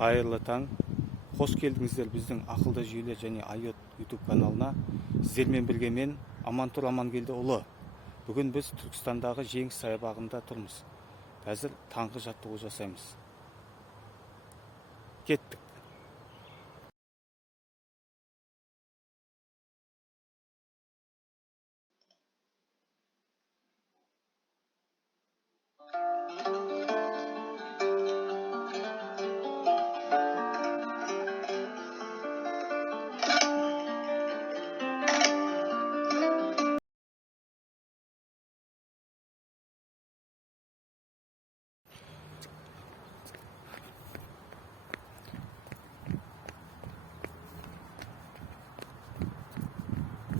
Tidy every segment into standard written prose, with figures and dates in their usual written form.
Қайырлы таң. Қош келдіңіздер біздің ақылды жүйелер және IOT YouTube каналына. Сіздермен бірге мен Амантұр Амангелдіұлы. Бүгін біз Түркістандағы Жеңіс саябағында тұрмыз. Қазір таңғы жаттығу жасаймыз. Кеттік.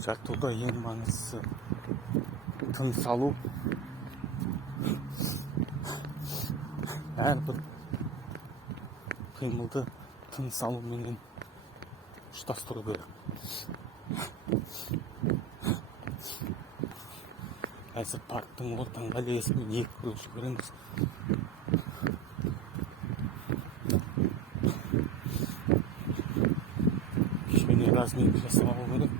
Жаттығуда ең маңыздысы тыныс алу. Әрбір қимылды тыныс алумен ұштастыру керек. Қазір парктың ортаңға ілесімен екі күресіп көріңіз. Кішкене размер жасамау керек.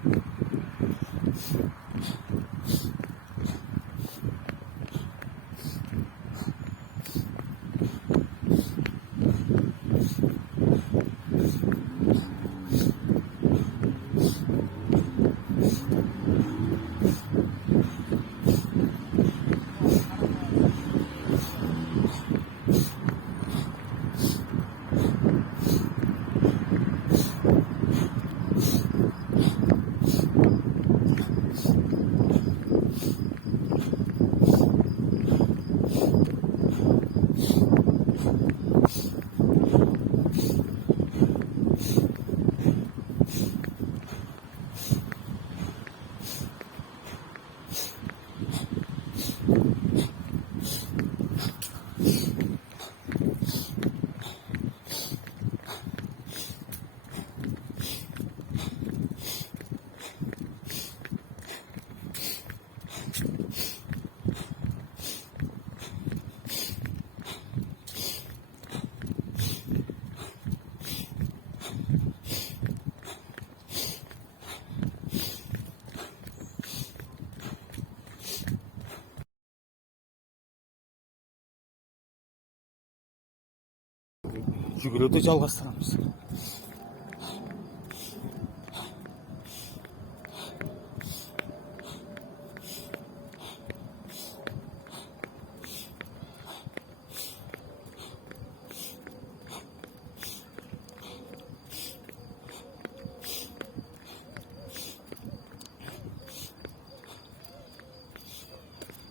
Жүгіруді жалғастырамыз.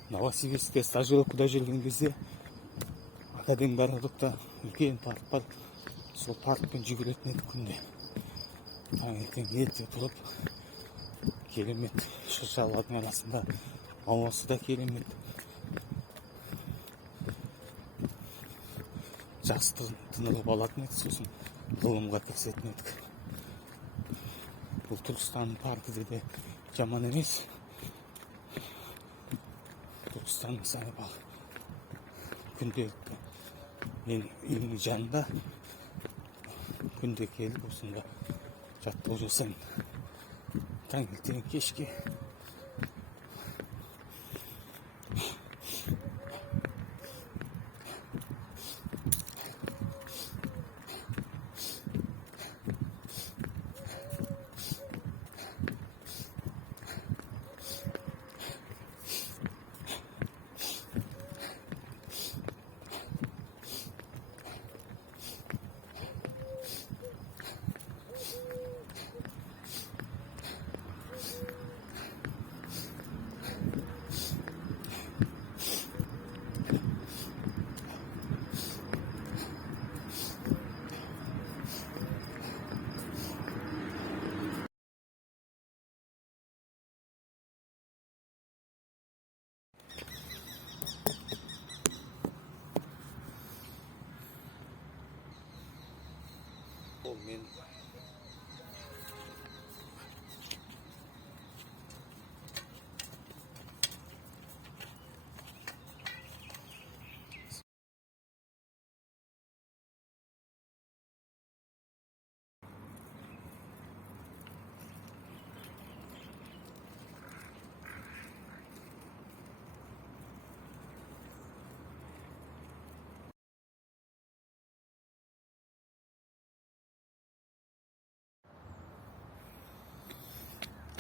Новосибирскте стажировкада жүрген кезде академик аэропортта үлкен парк бар. Сол паркпен жүгіретін едік күнде. Таңертең ерте тұрып, керемет шыршалардың арасында ауасы да керемет. Жақсы тынығып алатын едік, сосын ғылымға кірісетін едік. Бұл Түркістанның паркі де жаман емес. Түркістанның саябағы күнделікті мен үйімнің жанында күнде келіп осында жаттығу жасаймын. Таңертең кешке. Men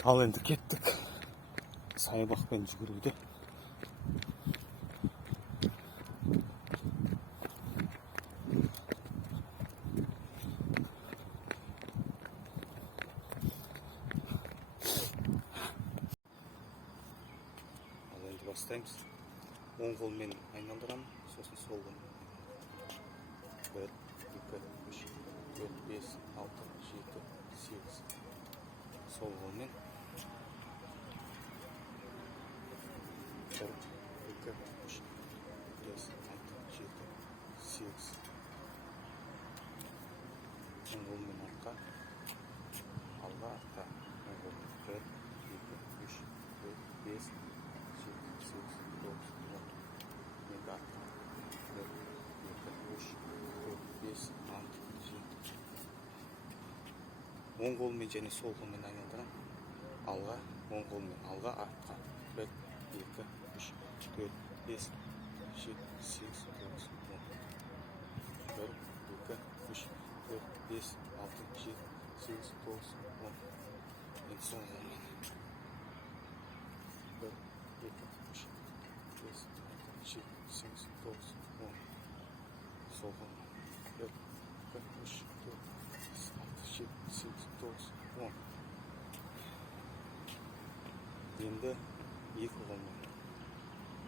Ал енді кеттік саябақпен жүгіруде. Ал енді бастаймыз. Оң қолмен айналдырамын, сосын сол қолмен. 1, 2, 3, 4, 5, 6, 7, 8. Сол қолмен. 1, 2, 3, 5, 6, 7, 8. Оң қолмен артқа. Алға, артқа. Оң қолмен. 1, 2, 3, 4, 5, 7, 8, 9, 10. Енді артқа. 1, 2, 3, 4, 5, 6, 7. Оң қолмен және сол қолмен айналдырамын. Алға, оң қолмен алға, артқа. 1, 2, 3, 4, 5, 7, 8, 9, 10. 1, 2, 3, 4, 5, 6, 7, 8, 9, 10. Енді сол қолмен. 1, 2, 3, 5, 6, 7, 8, 9, 10. Сол қолмен. 1, 2, 3, 4, 5, 6, 7, 8, 9, 10. Енді екі қолмен.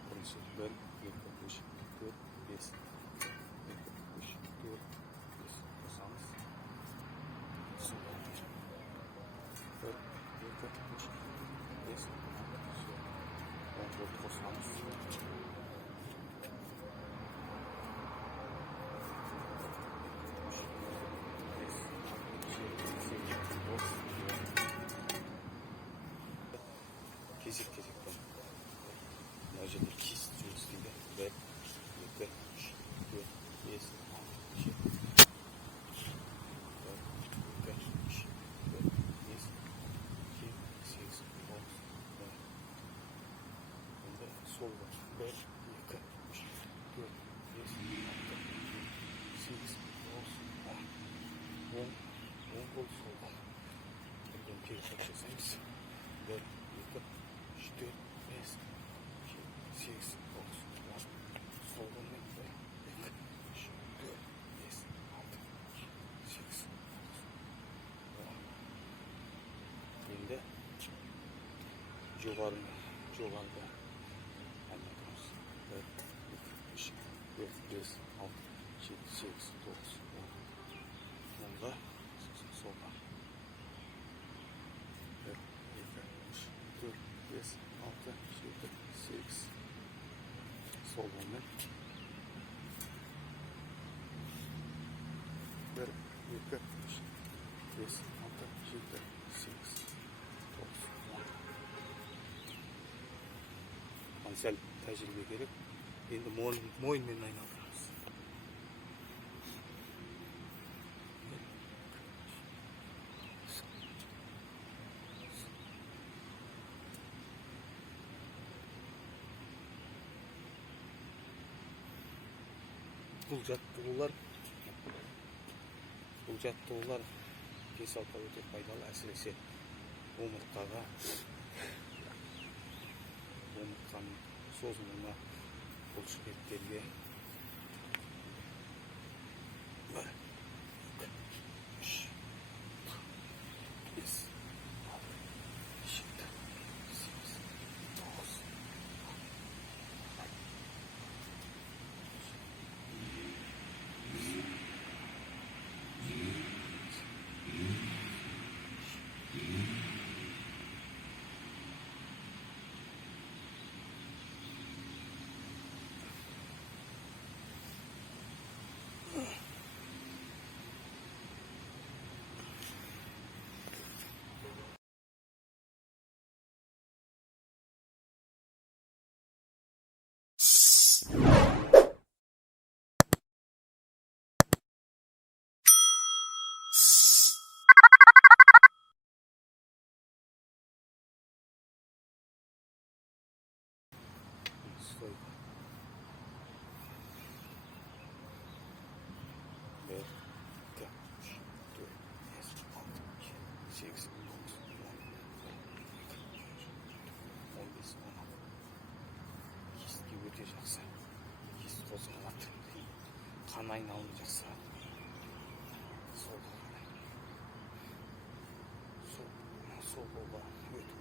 Бірінші 1, 2, 3, 4, 5. 2, 3, 4, 5. Қосамыз. Сол қолмен. 1, 2, 3, 5, 6, 7. Оң қолды қосамыз. 1, 2, 3, 4, 5, 6, 7, 8, 9, 10. Кезек-кезектен. Мына жерде кес жұмыс істейді. 1, 2, 3, 4, 5, 6, 7. 1, 2, 3, 4, 5, 7, 8, 9, 10. Енді сол қол. 1, 2, 3, 4, 5, 6, 7, 8, 9, 10. Оң қол, сол қол. Бірден переход жасаймыз. 1, 2, 3, 4, 5, 7, 8, 9, 10. Сол қолмен 1, 2, 3, 4, 5, 6, 7, 8, 9, 10. Енді жоғарыда айналдырамыз. 1, 2, 3, 4, 5, 6, 7, 8, 9, 10. Оңға, сосын солға. 1, 2, 3, 4, 5, 6, 7, 8. Сол қолмен. 1, 2, 3, 5, 6, 7, 8, 9, 10. Сәл тәжірибе керек. Енді мойынмен айналдырамыз. Бұл жаттығулар 5-6 өте пайдалы, әсіресе омыртқаға, омыртқаның созылуына, бұлшықеттерге. 1, 2, 3, 4, 5, 6, 7, 8, 9. қан айналымы жақсарады. Сол қолға өту.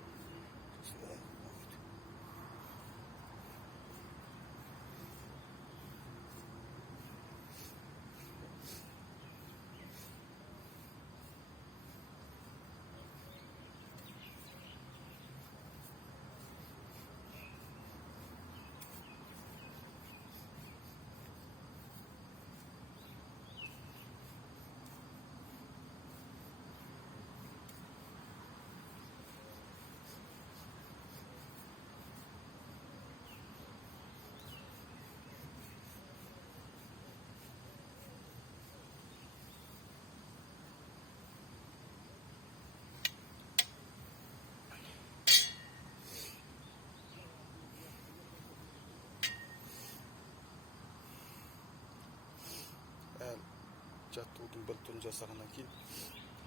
Жаттығудың бір түрін жасағаннан кейін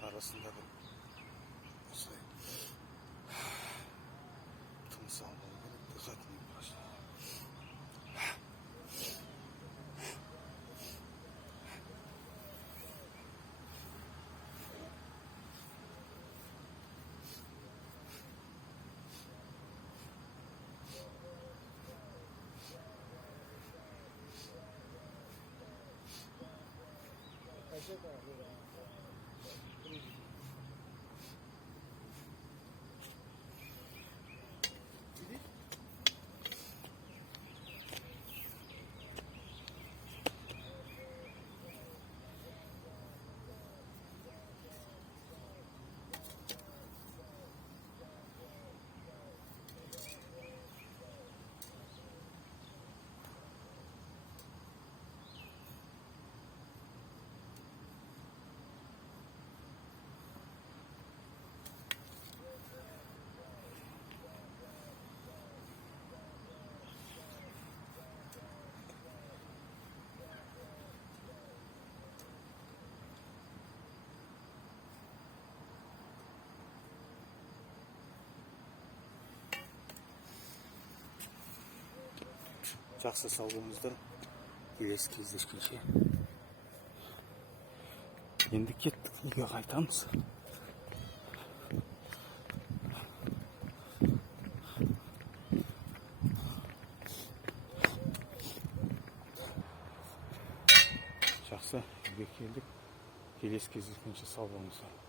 арасындағы осылай тыныс алу керек, дыхательный упражнение. Жақсы сау болыңыздар. Келесі кездескенше. Енді кеттік, үйге қайтамыз. Жақсы, үйге келдік. Келесі кездескенше сау болыңыздар.